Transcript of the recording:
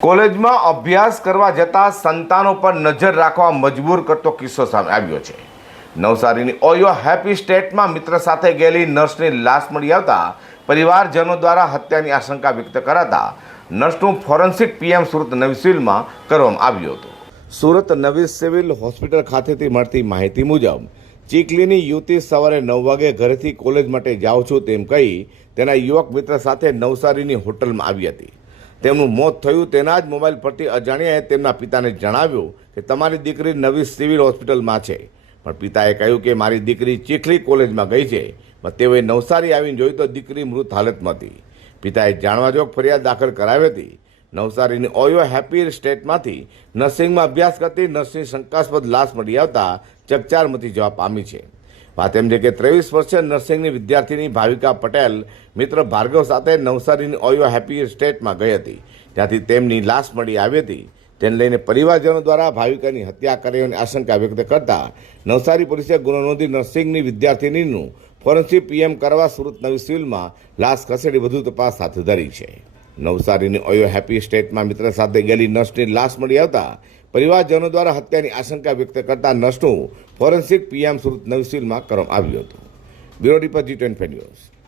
કોલેજમાં અભ્યાસ કરવા જતા સંતાનો પર નજર રાખવા મજબૂર કરતો કિસ્સો સામે આવ્યો છે. નવસારીની ઓયો હેપી સ્ટેટમાં મિત્ર સાથે ગયેલી નર્સની લાશ મળી આવતા પરિવારજનો દ્વારા હત્યાની આશંકા વ્યક્ત કરાતા નર્સનું ફોરેન્સિક પીએમ સુરત નવી સિવિલમાં કરવામાં આવ્યું હતું. સુરત નવી સિવિલ હોસ્પિટલ ખાતેથી મળતી માહિતી મુજબ, ચીખલીની યુવતી સવારે નવ વાગે ઘરેથી કોલેજ માટે જાઉં છું તેમ કહી તેના યુવક મિત્ર સાથે નવસારીની હોટલમાં આવી હતી. તેમનું મોત થયું તેના જ મોબાઈલ પરથી અજાણ્યાએ તેમના પિતાને જણાવ્યું કે તમારી દીકરી નવી સિવિલ હોસ્પિટલમાં છે. પણ પિતાએ કહ્યું કે મારી દીકરી ચીખલી કોલેજમાં ગઈ છે. પણ તેઓએ નવસારી આવીને જોયું તો દીકરી મૃત હાલતમાં હતી. પિતાએ જાણવાજોગ ફરિયાદ દાખલ કરાવી હતી. નવસારીની ઓયો હેપી સ્ટેટમાંથી નર્સિંગમાં અભ્યાસ કરતી નર્સિંગ શંકાસ્પદ લાશ મળી આવતા ચકચાર મચી જવા પામી છે. વાત એમ છે કે ત્રેવીસ વર્ષીય નર્સિંગની વિદ્યાર્થીની ભાવિકા પટેલ મિત્ર ભાર્ગવ સાથે નવસારીની ઓયો હેપી સ્ટેટમાં ગઈ હતી. ત્યાંથી તેમની લાશ મળી આવી હતી. તેને લઈને પરિવારજનો દ્વારા ભાવિકાની હત્યા કરવાની આશંકા વ્યક્ત કરતા નવસારી પોલીસે ગુનો નોંધી નર્સિંગની વિદ્યાર્થીનીનું ફોરેન્સિક પીએમ કરવા સુરત નવી સિવિલમાં લાશ ખસેડી વધુ તપાસ હાથ ધરી છે. નવસારીની ઓયો હેપી સ્ટેટમાં મિત્ર સાથે ગયેલી નર્સની લાશ મળી આવતા પરિવારજનો દ્વારા હત્યાની આશંકા વ્યક્ત કરતા નર્સનું ફોરેન્સિક પીએમ સુરત નવી કરવામાં આવ્યું હતું. Bureau report G twenty news.